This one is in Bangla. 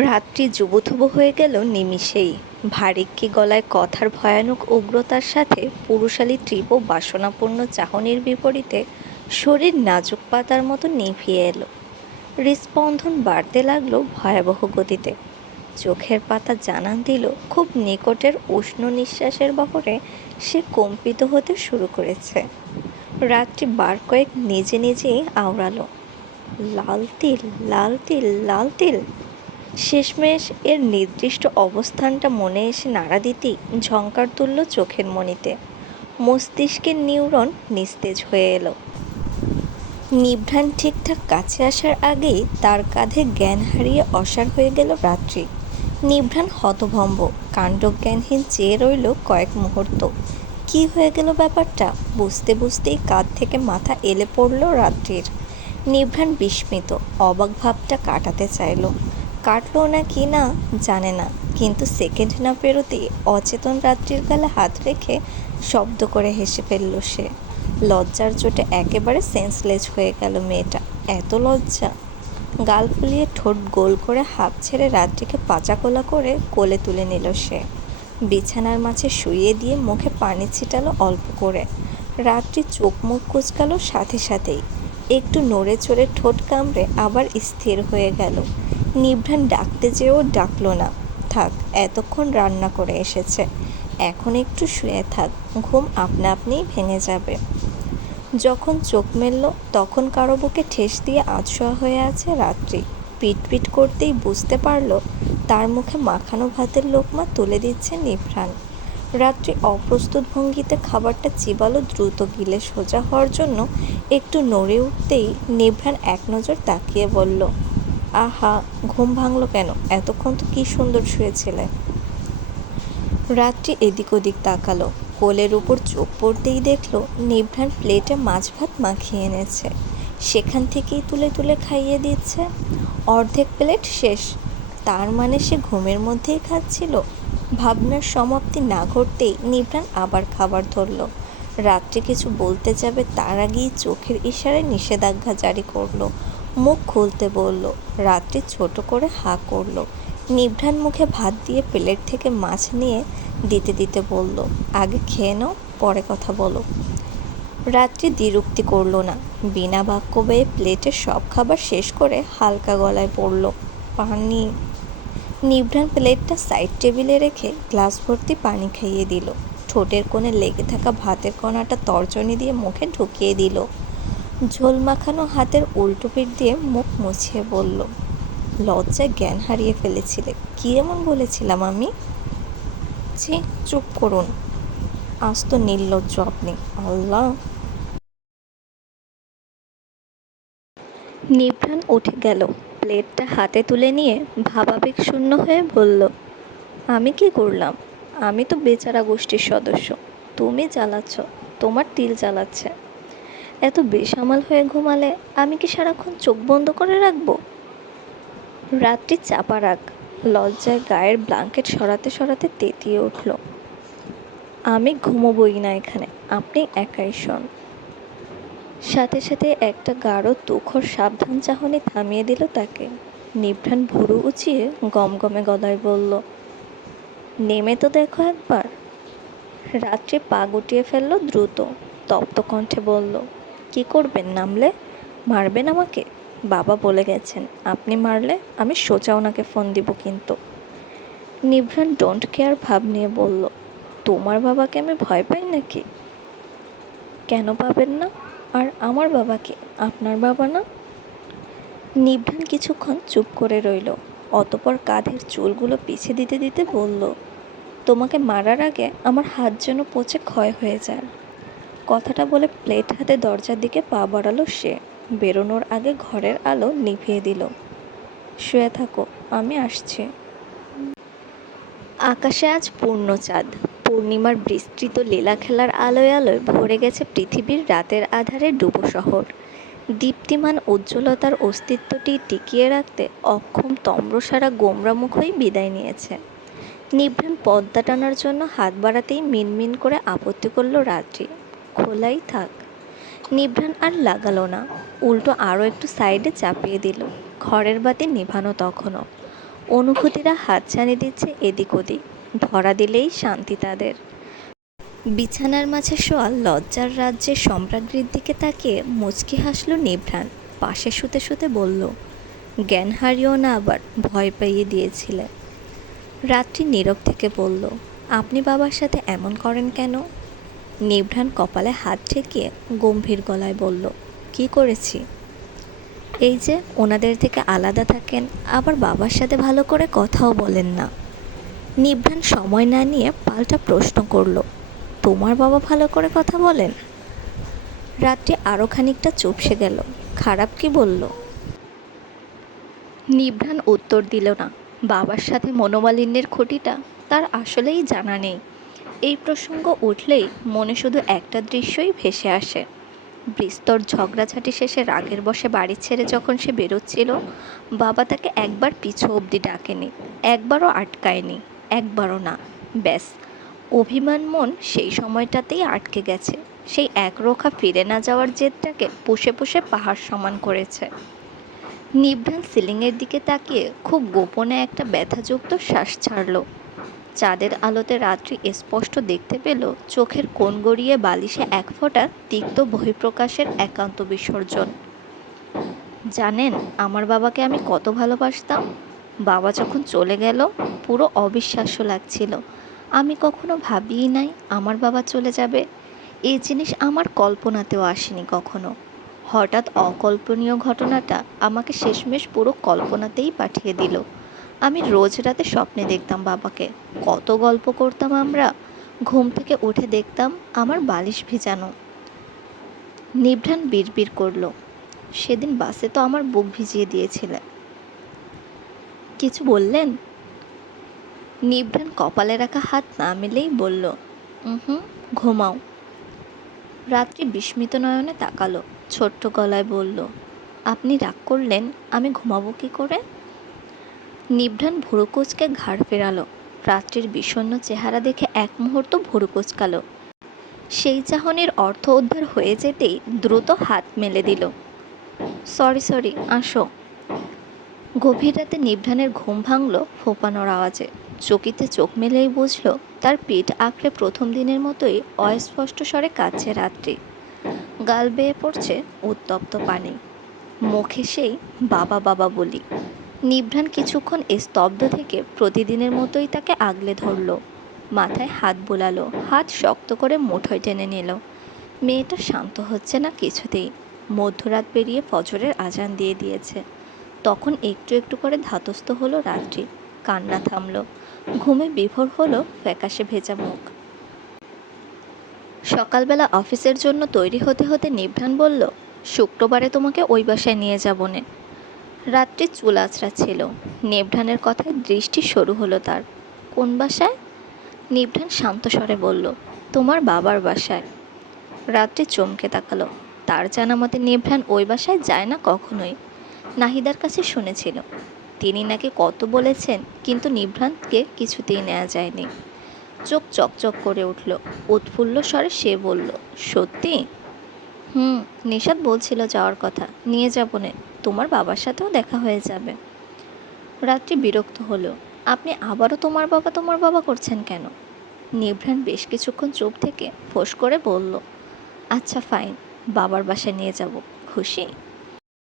রাত্রি যুবথুবু হয়ে গেল নিমিষেই। ভারিক্কি গলায় কথার ভয়ানক উগ্রতার সাথে পুরুষালী তীব্র বাসনাপূর্ণ চাহনির বিপরীতে শরীর নাজুক পাতার মতো নিভিয়ে এলো। হৃস্পন্দন বাড়তে লাগল ভয়াবহ গতিতে। চোখের পাতা জানান দিল খুব নিকটের উষ্ণ নিঃশ্বাসের বহরে সে কম্পিত হতে শুরু করেছে। রাত্রি বার কয়েক নিজে নিজেই আওড়ালো। লাল তিল লাল তিল লাল তিল। শেষমেশ এর নির্দিষ্ট অবস্থানটা মনে এসে নাড়া দিতেই ঝঙ্কার তুলল চোখের মণিতে। মস্তিষ্কের নিউরন নিস্তেজ হয়ে এলো। নিভ্রাণ ঠিকঠাক কাছে আসার আগেই তার কাঁধে জ্ঞান হারিয়ে অসার হয়ে গেল রাত্রি। নিভ্রাণ হতভম্ব, কাণ্ডজ্ঞানহীন চেয়ে রইল কয়েক মুহূর্ত। কি হয়ে গেল ব্যাপারটা বুঝতে বুঝতেই কাঁধ থেকে মাথা এলে পড়ল রাত্রির। নিভ্রাণ বিস্মিত, অবাক ভাবটা কাটাতে চাইল। কাটলো না কি না জানে না। কিন্তু সেকেন্ড না পেরোতেই অচেতন রাত্রির গালে হাত রেখে শব্দ করে হেসে ফেলল সে। লজ্জার চোটে একেবারে সেন্সলেস হয়ে গেল মেয়েটা। এত লজ্জা। গাল ফুলিয়ে ঠোঁট গোল করে হাফ ছেড়ে রাত্রিকে পাচাকোলা করে কোলে তুলে নিল সে। বিছানার মাঝে শুইয়ে দিয়ে মুখে পানি ছিটালো অল্প করে। রাত্রি চোখ মুখ কুচকালো সাথে সাথেই। একটু নড়ে চড়ে ঠোঁট কামড়ে আবার স্থির হয়ে গেল। নিভ্রাণ ডাকতে যেও ডাকলো না। থাক, এতক্ষণ রান্না করে এসেছে। এখন একটু শুয়ে থাক, ঘুম আপনা আপনিই ভেঙে যাবে। যখন চোখ মেলল, তখন কারও বুকে ঠেস দিয়ে আধশোয়া হয়ে আছে রাত্রি। পিট পিট করতেই বুঝতে পারল, তার মুখে মাখানো ভাতের লোকমা তুলে দিচ্ছে নিভ্রাণ। রাত্রি অপ্রস্তুত ভঙ্গিতে খাবারটা চিবালো দ্রুত গিলে সোজা হওয়ার জন্য একটু নড়ে উঠতেই নিভ্রাণ এক নজর তাকিয়ে বলল আহা, ঘুম ভাঙলো কেন? এতক্ষণ তো কি সুন্দর শুয়েছিলে। রাত্রি এদিক ওদিক তাকালো। কোলের উপর চোখ পড়তেই দেখল নিভ্রাণ প্লেটে মাছ ভাত মাখিয়ে এনেছে। সেখান থেকেই তুলে তুলে খাইয়ে দিচ্ছে। অর্ধেক প্লেট শেষ। তার মানে সে ঘুমের মধ্যেই খাচ্ছিল। ভাবনার সমাপ্তি না ঘটতেই নিভ্রাণ আবার খাবার ধরল। রাত্রে কিছু বলতে যাবে তার আগেই চোখের ইশারায় নিষেধাজ্ঞা জারি করল। মুখ খুলতে বলল। রাত্রি ছোট করে হা করল। নিভ্রাণ মুখে ভাত দিয়ে প্লেট থেকে মাছ নিয়ে দিতে দিতে বলল, আগে খেয়ে নাও, পরে কথা বলো। রাত্রি দ্বিরুক্তি করল না। বিনা বাক্য বেয়ে প্লেটের সব খাবার শেষ করে হালকা গলায় পড়ল পানি। নিভ্রাণ প্লেটটা সাইড টেবিলে রেখে গ্লাস ভর্তি পানি খাইয়ে দিল। ঠোঁটের কোণে লেগে থাকা ভাতের কণাটা তর্জনী দিয়ে মুখে ঢুকিয়ে দিল। ঝোল মাখানো হাতের উল্টো পিঠ দিয়ে মুখ মুছিয়ে বলল, লজ্জায় জ্ঞান হারিয়ে ফেলেছিলে। কী এমন বলেছিলাম আমি? ছি, চুপ করুন। আজ তো নির্লজ্জ আপনি। আল্লাহ! নিভ্রাণ উঠে গেল। প্লেটটা হাতে তুলে নিয়ে ভাবাবেগ শূন্য হয়ে বলল, আমি কি করলাম? আমি তো বেচারা গোষ্ঠীর সদস্য। তুমি জ্বালাচ্ছ, তোমার তিল জ্বালাচ্ছে। এত বেসামাল হয়ে ঘুমালে আমি কি সারাক্ষণ চোখ বন্ধ করে রাখব? রাত্রি চাপা রাখ লজ্জায় গায়ের ব্লাঙ্কেট সরাতে সরাতে তেতিয়ে উঠল। আমি ঘুমোবই না এখানে, আপনি একাই শোন। সাথে সাথে একটা গাঢ়, তুখর সাবধান চাহনি থামিয়ে দিল তাকে। নিভ্রাণ ভুরু উঁচিয়ে গমগমে গলায় বলল, নেমে তো দেখো একবার। রাত্রে পা গুটিয়ে ফেলল দ্রুত তপ্ত কণ্ঠে বলল কি করবেন নামলে? মারবেন আমাকে? বাবা বলে গেছেন, আপনি মারলে আমি সোজা ওনাকে ফোন দিব কিন্তু। নিভ্রান ডোন্ট কেয়ার ভাব নিয়ে বলল, তোমার বাবাকে আমি ভয় পাই নাকি? কেন পাবেন না? আর আমার বাবাকে আপনার বাবা না? নিভ্রান কিছুক্ষণ চুপ করে রইল, অতপর কাঁধের চুলগুলো পিছিয়ে দিতে দিতে বলল, তোমাকে মারার আগে আমার হাত যেন পচে ক্ষয় হয়ে যায়। কথাটা বলে প্লেট হাতে দরজার দিকে পা বাড়ালো সে। বেরোনোর আগে ঘরের আলো নিভিয়ে দিল। শুয়ে থাকো, আমি আসছি। আকাশে আজ পূর্ণ চাঁদ। পূর্ণিমার বিস্তৃত লীলা খেলার আলোয় আলোয় ভরে গেছে পৃথিবীর রাতের আধারে ডুবো শহর। দীপ্তিমান উজ্জ্বলতার অস্তিত্বটি টিকিয়ে রাখতে অক্ষম তম্রসারা গোমরা মুখই বিদায় নিয়েছে। নিভ্রাণ পদ্মা টানার জন্য হাত বাড়াতেই মিনমিন করে আপত্তি করল রাত্রি। খোলাই থাক। নিভ্রাণ আর লাগালো না। উল্টো আরও একটু সাইডে চাপিয়ে দিল। ঘরের বাতি নিভানো তখনও। অনুভূতিরা হাত ছানি দিচ্ছে এদিক ওদিক। ধরা দিলেই শান্তি তাদের। বিছানার মাঝে শোয়া লজ্জার রাজ্যে সম্রাজ্ঞীর দিকে তাকিয়ে মুচকি হাসল নিভ্রাণ। পাশে শুতে শুতে বলল, জ্ঞান হারিও না আবার ভয় পাইয়ে দিয়েছিলে। রাত্রি নীরব থেকে বলল, আপনি বাবার সাথে এমন করেন কেন? নিভ্রাণ কপালে হাত ঠেকিয়ে গম্ভীর গলায় বলল, কি করেছি? এই যে ওনাদের থেকে আলাদা থাকেন, আবার বাবার সাথে ভালো করে কথাও বলেন না। নিভ্রাণ সময় না নিয়ে পাল্টা প্রশ্ন করল, তোমার বাবা ভালো করে কথা বলেন? রাত্রি আরও খানিকটা চুপসে গেল, খারাপ কি বলল? নিভ্রাণ উত্তর দিল না, বাবার সাথে মনোমালিন্যের খুঁটিটা তার আসলেই জানা নেই। এই প্রসঙ্গ উঠলেই মনে শুধু একটা দৃশ্যই ভেসে আসে। বিস্তর ঝগড়াঝাটি শেষে রাগের বসে বাড়ি ছেড়ে যখন সে বেরোচ্ছিল, বাবা তাকে একবার পিছু অবধি ডাকেনি, একবারও আটকায়নি, একবারও না। ব্যাস, অভিমান মন সেই সময়টাতেই আটকে গেছে। সেই একরোখা ফিরে না যাওয়ার জেদটাকে পুষে পুষে পাহাড় সমান করেছে। নিভ্রাণ সিলিংয়ের দিকে তাকিয়ে খুব গোপনে একটা ব্যথাযুক্ত শ্বাস ছাড়ল। চাঁদের আলোতে রাত্রি স্পষ্ট দেখতে পেল চোখের কোণ গড়িয়ে বালিশে এক ফোঁটা তিক্ত বহিঃপ্রকাশের একান্ত বিসর্জন। জানেন, আমার বাবাকে আমি কত ভালোবাসতাম। বাবা যখন চলে গেল, পুরো অবিশ্বাস্য লাগছিল। আমি কখনো ভাবিই নাই আমার বাবা চলে যাবে। এই জিনিস আমার কল্পনাতেও আসেনি কখনো। হঠাৎ অকল্পনীয় ঘটনাটা আমাকে শেষমেশ পুরো কল্পনাতেই পাঠিয়ে দিল। আমি রোজ রাতে স্বপ্নে দেখতাম বাবাকে। কত গল্প করতাম আমরা। ঘুম থেকে উঠে দেখতাম আমার বালিশ ভিজানো। নিভ্রাণ বিড়বিড় করল। সেদিন বাসে তো আমার বুক ভিজিয়ে দিয়েছিলে। কিছু বললেন? নিভ্রাণ কপালে রাখা হাত না মেলেই বলল হুম ঘুমাও। রাত্রি বিস্মিত নয়নে তাকালো, ছোট্ট গলায় বলল, আপনি রাগ করলেন, আমি ঘুমাবো কি করে? নিভ্রাণ ভুরুকুচকে ঘাড় ফেরালো। রাত্রির বিষণ্ণ চেহারা দেখে এক মুহূর্ত ভুরু কুচকালো সেই চাহনির অর্থ উদ্ধার হয়ে যেতেই দ্রুত হাত মেলে দিল। সরি সরি, আসো। গভীর রাতে নিভ্রাণের ঘুম ভাঙল ফোপানোর আওয়াজে। চকিতে চোখ মেলেই বুঝল, তার পিঠ আঁকড়ে প্রথম দিনের মতোই অস্পষ্ট স্বরে কাঁদছে রাত্রি। গাল বেয়ে পড়ছে উত্তপ্ত পানি। মুখে সেই বাবা বাবা বলি। নিভ্রাণ কিছুক্ষণ স্তব্ধ থেকে প্রতিদিনের মতোই তাকে আগলে ধরল। মাথায় হাত বোলালো, হাত শক্ত করে মুঠোয় টেনে নিল। মেয়েটা শান্ত হচ্ছে না কিছুতেই। মধ্যরাত পেরিয়ে ফজরের আজান দিয়ে দিয়েছে। তখন একটু একটু করে ধাতস্থ হলো রাত্রি। কান্না থামল। ঘুমে বিভোর হলো ফ্যাকাশে ভেজা মুখ। সকালবেলা অফিসের জন্য তৈরি হতে হতে নিভ্রাণ বলল, শুক্রবারে তোমাকে ওই বাসায় নিয়ে যাব নে। রাত্রি চুল আছড়া ছিল। নিভ্রাণের কথায় দৃষ্টি সরু হলো তার। কোন বাসায়? নিভ্রাণ শান্ত স্বরে বলল, তোমার বাবার বাসায়। রাত্রে চমকে তাকালো। তার জানা মতে নিভ্রাণ ওই বাসায় যায় না কখনোই। নাহিদার কাছে শুনেছিল, তিনি নাকি কত বলেছেন, কিন্তু নিভ্রান্তকে কিছুতেই নেওয়া যায়নি। চোখ চকচক করে উঠল। উৎফুল্ল স্বরে সে বলল, সত্যি? হুম নিশাদ বলছিল যাওয়ার কথা। নিয়ে যাব নে, তোমার বাবার সাথেও দেখা হয়ে যাবে। রাত্রি বিরক্ত হলো। আপনি আবারও তোমার বাবা তোমার বাবা করছেন কেন? নিভ্রাণ বেশ কিছুক্ষণ চুপ থেকে ফোঁস করে বলল আচ্ছা ফাইন বাবার বাসায় নিয়ে যাব। খুশি?